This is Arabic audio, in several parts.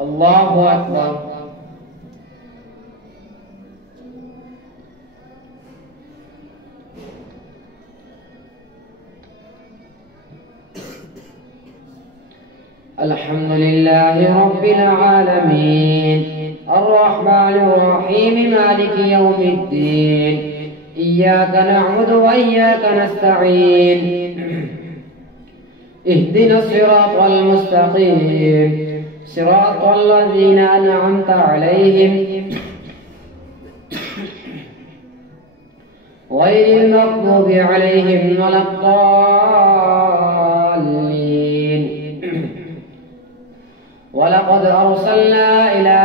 الله أكبر. الحمد لله رب العالمين الرحمن الرحيم مالك يوم الدين إياك نعبد وإياك نستعين اهدنا الصراط المستقيم صراط الذين أنعمت عليهم غير المغضوب عليهم ولا الضالين. ولقد أرسلنا إلى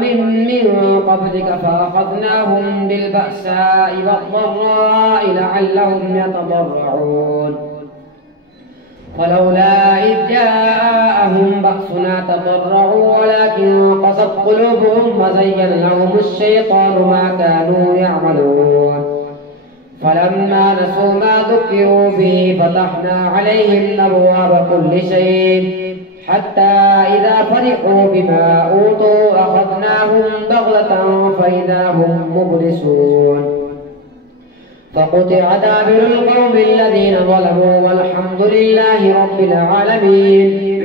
من قبلك فأخذناهم بالبأساء والضراء لعلهم يتضرعون فلولا إذ جاءهم بأسنا تضرعوا ولكن قست قلوبهم وزين لهم الشيطان ما كانوا يعملون فلما نسوا ما ذكروا به فتحنا عليهم أبواب كل شيء حتى إذا فرحوا بما أوتوا أخذناهم بغتة فإذا هم مبلسون فقطع دابر القوم الذين ظلموا والحمد لله رب العالمين.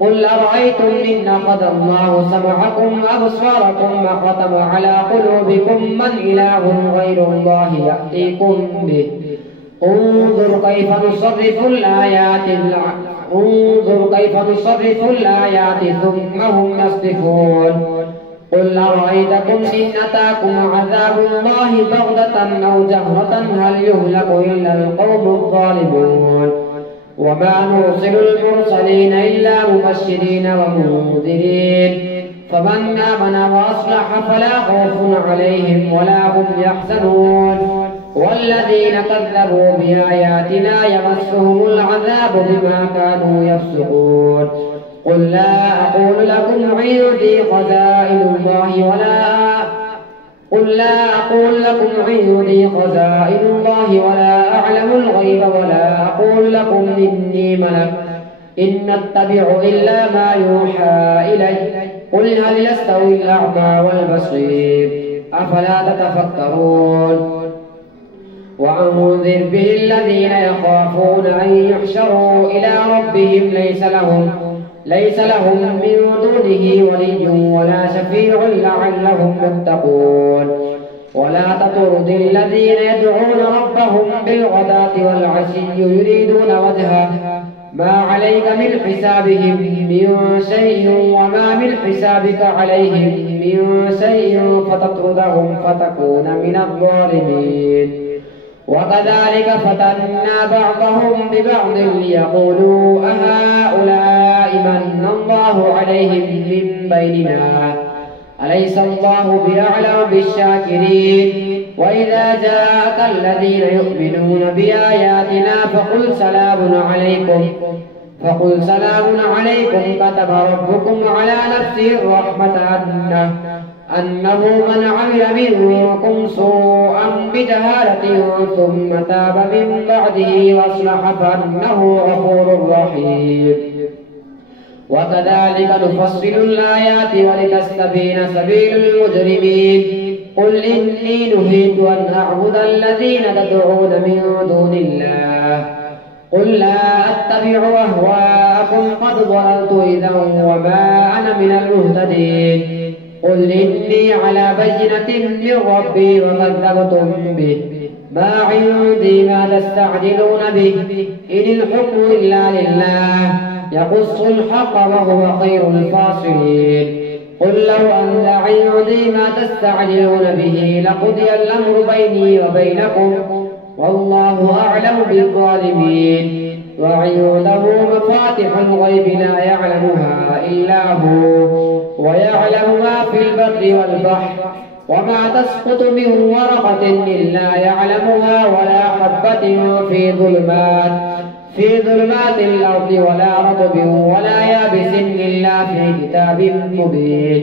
قل أرأيتم إن أخذ الله سمعكم وأبصاركم وختم على قلوبكم من إله غير الله يأتيكم به انظر كيف نصرف الآيات ثم هم يصدفون. قل أرأيتكم إن أتاكم عذاب الله بغتة أو جهرة هل يهلك إلا القوم الظالمون وما نرسل المرسلين إلا مبشرين ومنذرين فمن آمن وأصلح فلا خوف عليهم ولا هم يحزنون والذين كذبوا بآياتنا يمسهم العذاب بما كانوا يفسقون. قل لا أقول لكم عندي خزائن الله ولا أعلم الغيب ولا أقول لكم إني ملك إن أتبع إلا ما يوحى إلي قل هل يستوي الأعمى والبصير أفلا تتفكرون. وأنذر به الذين يخافون أن يحشروا إلى ربهم ليس لهم من دونه ولي ولا شفيع لعلهم يتقون. ولا تطرد الذين يدعون ربهم بالغداة والعشي يريدون وجهه ما عليك من حسابهم من شيء وما من حسابك عليهم من شيء فتطردهم فتكون من الظالمين. وكذلك فتنا بعضهم ببعض ليقولوا أهؤلاء من الله عليهم من بيننا أليس الله بأعلم بالشاكرين. وإذا جاءك الذين يؤمنون بآياتنا فقل سلام عليكم كتب ربكم على نفسه الرحمة أنه من عمل منكم سوءا بجهالة ثم تاب من بعده وأصلح فإنه غفور رحيم. وكذلك نفصل الآيات ولتستبين سبيل المجرمين. قل إني نهيت أن أعبد الذين تدعون من دون الله قل لا أتبع أهواءكم قد ضللت إذا وما أنا من المهتدين. قل إني على بينة من ربي وكذبتم به ما عندي ما تستعجلون به إن الحكم إلا لله يقص الحق وهو خير الفاصلين. قل لو أن عندي ما تستعجلون به لقضي الأمر بيني وبينكم والله أعلم بالظالمين. وعنده مفاتح الغيب لا يعلمها إلا هو ويعلم ما في البر والبحر وما تسقط من ورقة إلا يعلمها ولا حبة في ظلمات الأرض ولا رطب ولا يابس إلا في كتاب مبين.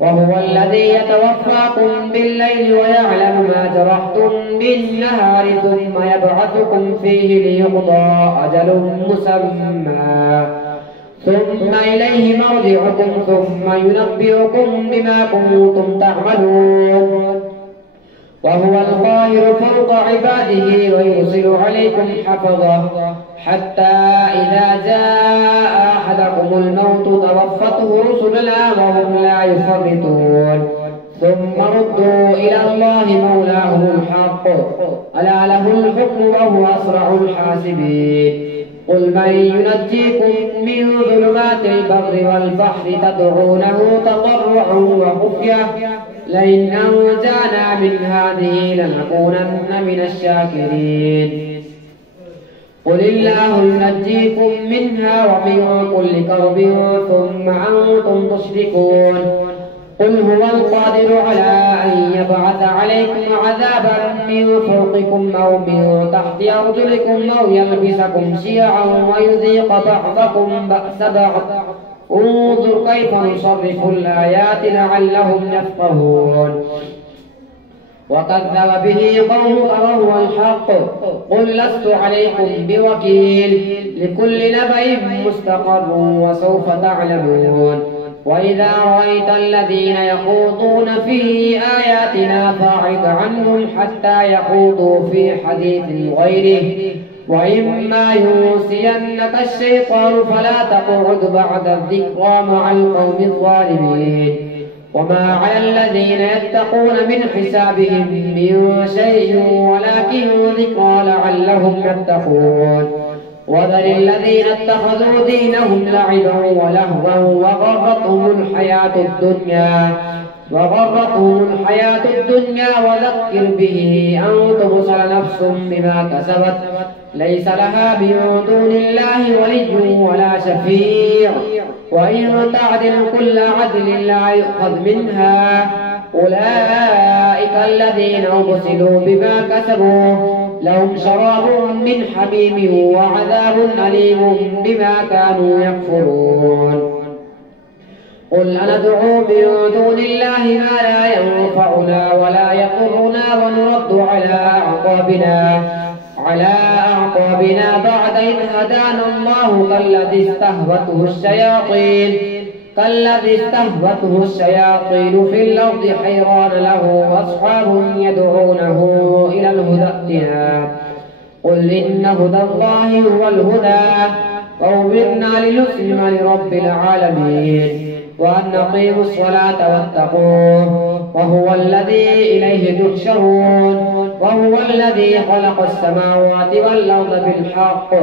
وهو الذي يتوفاكم بالليل ويعلم ما جرحتم بالنهار ثم يبعثكم فيه ليقضى أجل مسمى ثم إليه مرجعكم ثم ينبئكم بما كنتم تعملون وهو القاهر فوق عباده ويرسل عليكم حفظه حتى إذا جاء أحدكم الموت توفته رسلنا وهم لا يفرطون ثم ردوا إلى الله مولاهم الحق ألا له الحكم وهو أسرع الحاسبين قل من ينجيكم من ظلمات البر والبحر تدعونه تضرعا وخفية لئن أنجانا من هذه لنكونن من الشاكرين قل الله ينجيكم منها ومن كل كرب ثم أنتم تشركون قل هو القادر على أن يبعث عليكم عذابا من فوقكم أو من تحت أرجلكم أو يلبسكم شيعا ويذيق بعضكم بأس بعض انظر كيف نصرف الآيات لعلهم يفقهون وكذب به قومك وهو الحق قل لست عليكم بوكيل لكل نبأ مستقر وسوف تعلمون وإذا رأيت الذين يخوضون في آياتنا فأعرض عنهم حتى يخوضوا في حديث غيره وإما ينسينك الشيطان فلا تقعد بعد الذكرى مع القوم الظالمين وما على الذين يتقون من حسابهم من شيء ولكن ذكرى لعلهم يتقون وذر الذين اتخذوا دينهم لعبا ولهوا وغرتهم الحياة الدنيا وذكر به أن تبصر نفس بما كسبت ليس لها من دون الله ولي ولا شفيع وإن تعدل كل عدل لا يؤخذ منها أولئك الذين أبصروا بما كسبوا لهم شراب من حميم وعذاب أليم بما كانوا يكفرون قل أندعو من دون الله ما لا ينفعنا ولا يضرنا ونرد على أعقابنا بعد إذ هدانا الله كالذي استهوته الشياطين في الأرض حيران له أصحاب يدعونه إلى الهدى ائتنا قل إن هدى الله هو الهدى وأمرنا لنسلم لرب العالمين وأن نقيموا الصلاة واتقوه وهو الذي إليه تحشرون وهو الذي خلق السماوات والأرض بالحق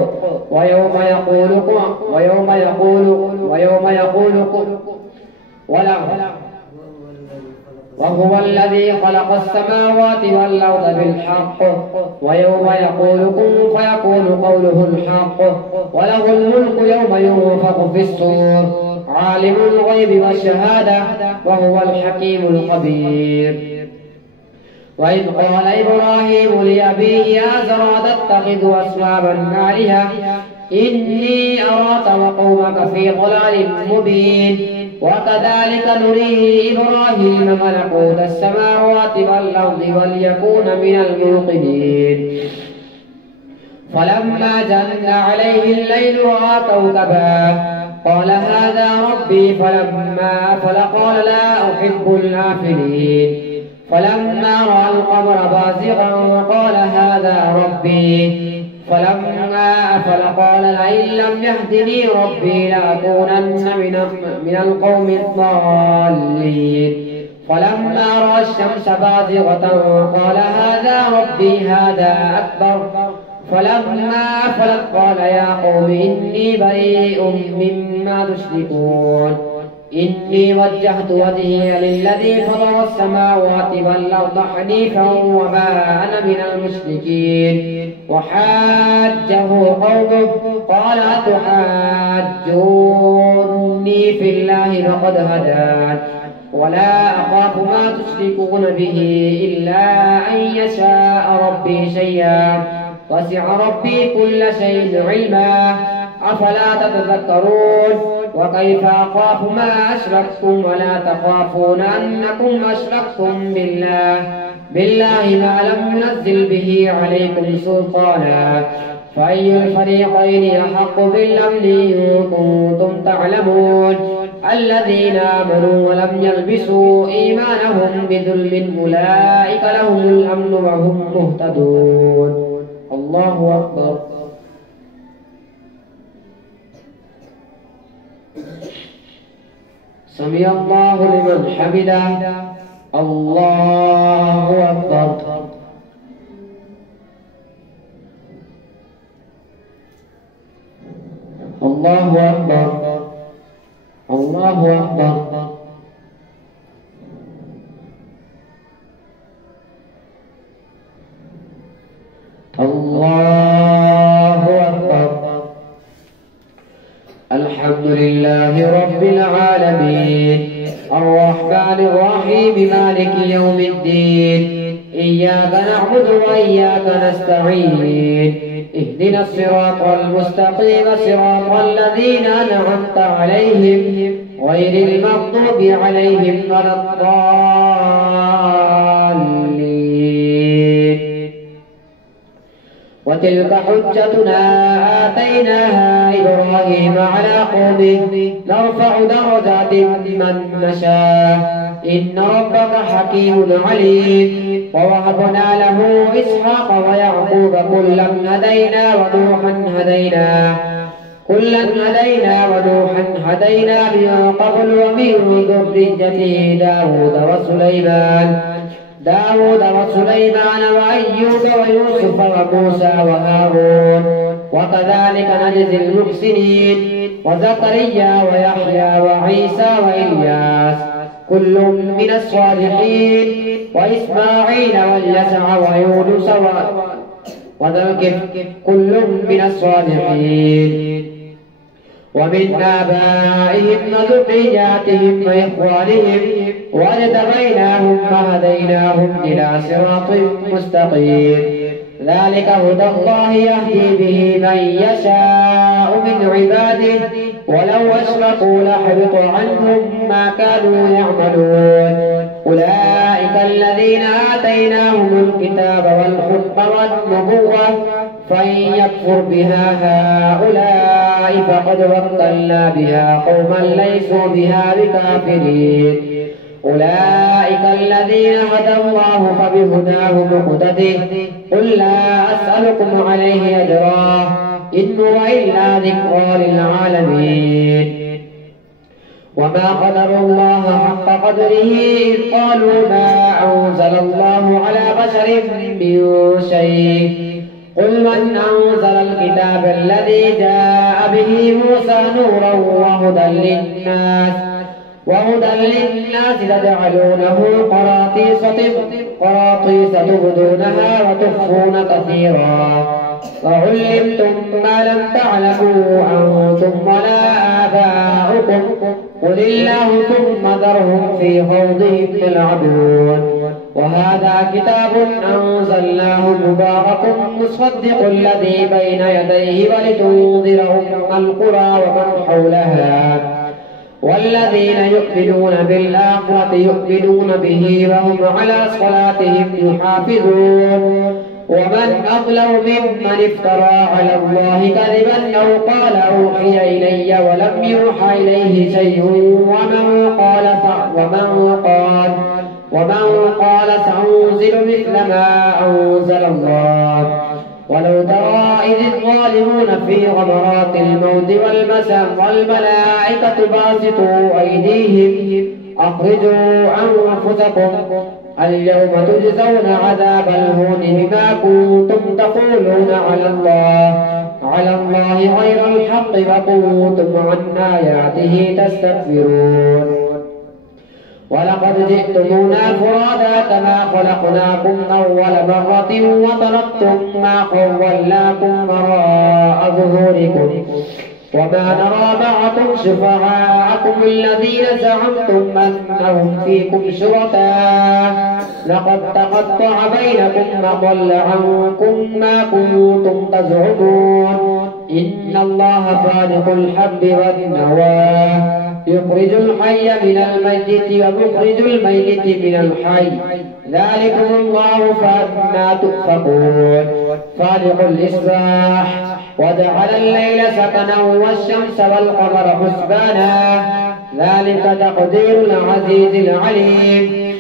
وهو الذي خلق السماوات والأرض بالحق ويوم يقول كن فيكون قوله الحق وله الملك يوم ينفخ في الصور عالم الغيب والشهادة وهو الحكيم الخبير وإذ قال إبراهيم لأبيه آزر أتتخذ أصناما آلهة إني أراك وقومك في ضلال مبين وكذلك نري إبراهيم ملكوت السماوات والأرض وليكون من الموقنين فلما جن عليه الليل رأى كوكبا قال هذا ربي فلما أفل قال لا أحب الآفلين فلما رأى القمر بازغا قال هذا ربي فلما أفل قال لئن لم يهدني ربي لأكونن من القوم الضالين فلما رأى الشمس بازغة قال هذا ربي هذا أكبر فلما أفلت قال يا قوم إني بريء مما تشركون إني وجهت وجهي للذي فطر السماوات والأرض حنيفا وما أنا من المشركين وحاجه قومه قال أتحاجوني في الله فقد هدان ولا أخاف ما تشركون به إلا أن يشاء ربي شيئا وسع ربي كل شيء علما أفلا تتذكرون وكيف أخاف ما أشركتم ولا تخافون أنكم أشركتم بالله ما لم ينزل به عليكم سلطانا فأي الفريقين أحق بالأمن إن كنتم تعلمون الذين آمنوا ولم يلبسوا إيمانهم بظلم أولئك لهم الأمن وهم مهتدون. الله أكبر. سمع الله لمن حمده. الله أكبر. الله أكبر. الله أكبر. الله أكبر. الحمد لله رب العالمين الرحمن الرحيم مالك يوم الدين إياك نعبد وإياك نستعين اهدنا الصراط المستقيم صراط الذين أنعمت عليهم غير المغضوب عليهم ولا الضالين. وتلك حجتنا آتيناها إبراهيم على قومه نرفع درجات من نشاء إن ربك حكيم عليم. ووهبنا له إسحاق ويعقوب كلا هدينا ونوحا هدينا من قبل ومن ذريته داود وسليمان وأيوب ويوسف وموسى وهارون وكذلك نجزي المحسنين وزكريا ويحيى وعيسى وإلياس كل من الصالحين وإسماعيل واليسع ويونس وذا الكفل كل من الصالحين ومن آبائهم وذرياتهم وإخوانهم واجتبيناهم وهديناهم إلى صراط مستقيم. ذلك هدى الله يهدي به من يشاء من عباده ولو أشركوا لحبط عنهم ما كانوا يعملون. أولئك الذين آتيناهم الكتاب والحكم والنبوة فإن يكفر بها هؤلاء فقد وكلنا بها قوما ليسوا بها بكافرين. أولئك الذين هدى الله فبهداه مقتده قل لا أسألكم عليه أجرا إن هو إلا ذكرى للعالمين. وما قدروا الله حق قدره إذ قالوا ما أنزل الله على بشر من شيء قل من أنزل الكتاب الذي جاء به موسى نورا وهدى للناس تجعلونه قراطيس تبدونها وتخفون كثيرا وعلمتم ما لم تعلموا أنتم ولا آباؤكم قل الله ثم ذرهم في خوضهم يلعبون. وهذا كتاب أنزلناه مبارك مصدق الذي بين يديه ولتنذر أم القرى ومن حولها والذين يؤمنون بالآخرة يؤمنون به وهم على صلاتهم يحافظون. ومن أظلم ممن افترى على الله كذبا أو قال أوحي إلي ولم يوحى إليه شيء ومن قال سأنزل مثل ما أنزل الله. ولو ترى إذ الظالمون في غمرات الموت والملائكة باسطوا أيديهم أخرجوا أنفسكم اليوم تجزون عذاب الهون بما كنتم تقولون على الله غير الحق وكنتم عن آياته تستكبرون. ولقد جئتمونا فرادا كما خلقناكم أول مرة وتركتم ما خولناكم وراء ظهوركم وما نرى معكم شفعاءكم الذين زعمتم أنهم فيكم شركاء لقد تقطع بينكم وضل عنكم ما كنتم تزعمون. إن الله فالق الحب والنوى يخرج الحي من الميت ومخرج الميت من الحي ذلكم الله فأنا تؤفكون فالق الإصباح وجعل الليل سكنا والشمس والقمر حسبانا ذلك تقدير العزيز العليم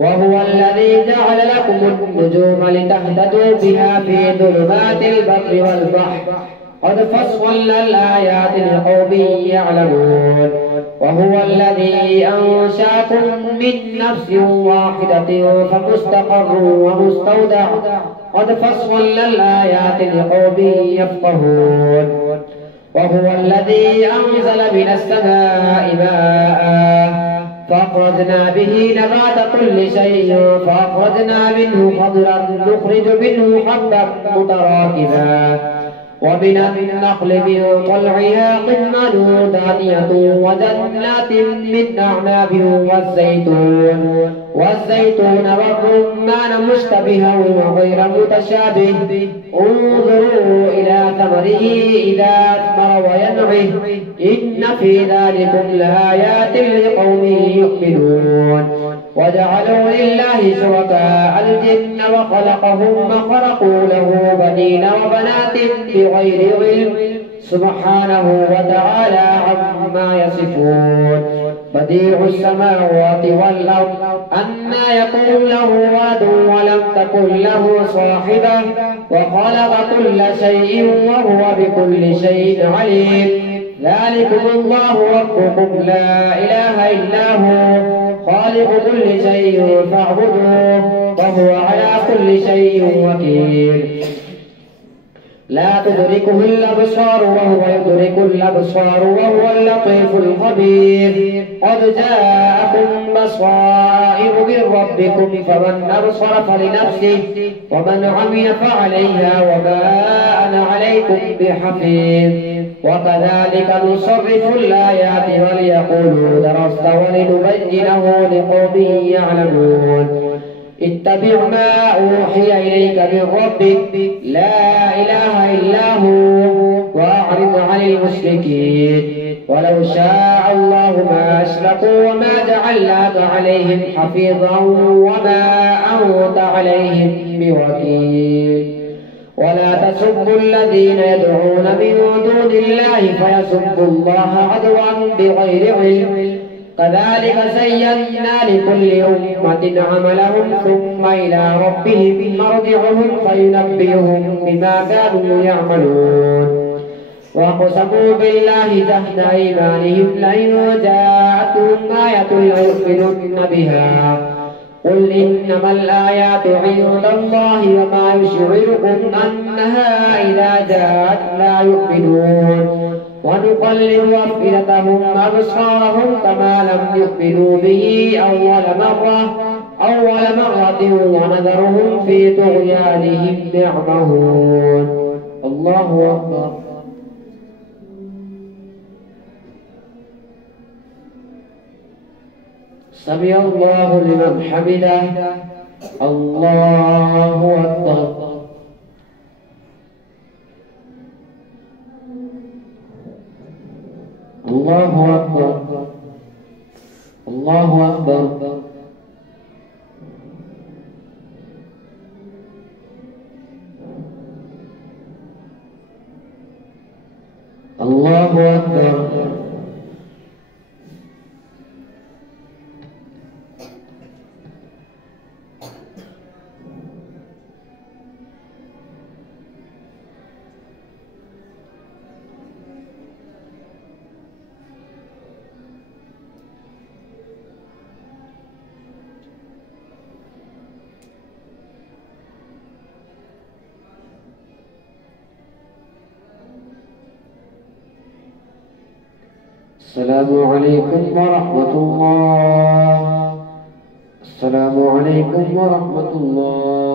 وهو الذي جعل لكم النجوم لتهتدوا بها في ظلمات البر والبحر قد فصلنا الآيات لقوم يعلمون وهو الذي أنشأكم من نفس واحدة فمستقر ومستودع قد فصلنا الآيات لقوم يفقهون وهو الذي أنزل من السماء ماء فأخرجنا به نبات كل شيء فأخرجنا منه خضرا نخرج منه حبا متراكبا ومن النخل من طلعها قنوان دانية وجنات من أعناب والزيتون والرمان مشتبها وغير متشابه انظروا إلى ثمره إذا أثمر وينعه إن في ذلكم لآيات لقوم يؤمنون وجعلوا لله شركاء الجن وخلقهم وخلقوا له بنين وبنات بغير علم سبحانه وتعالى عما يصفون بديع السماوات والأرض أنى يكون له ولد ولم تكن له صاحبة وخلق كل شيء وهو بكل شيء عليم ذلكم الله ربكم لا إله إلا هو خالق كل شيء فاعبدوه وهو على كل شيء وكيل لا تدركه الأبصار وهو يدرك الأبصار وهو اللطيف الخبير قد جاءكم بصائر من ربكم فمن أبصر فلنفسه ومن عمي فعليها وما أنا عليكم بحفيظ وكذلك نصرف الآيات وليقولوا درست ولنبينه لقوم يعلمون اتبع ما أوحي إليك من ربك لا إله إلا هو وأعرض عن المشركين ولو شاء الله ما أشركوا وما جعلناك عليهم حفيظا وما أنت عليهم بوكيل ولا تسبوا الذين يدعون من دون الله فيسبوا الله عدوا بغير علم كذلك زينا لكل أمة عملهم ثم إلى ربهم مرجعهم فينبئهم بما كانوا يعملون وأقسموا بالله جهد أيمانهم لئن جاءتهم آية ليؤمنن بها قل إنما الآيات عند الله وما يشعركم أنها إذا جاءت لا يؤمنون ونقلب أفئدتهم أبصارهم كما لم يؤمنوا به أول مرة ونذرهم في طغيانهم يعمهون الله أكبر سمع الله لمن حمده الله أكبر الله أكبر الله أكبر الله أكبر السلام عليكم ورحمة الله. السلام عليكم ورحمة الله.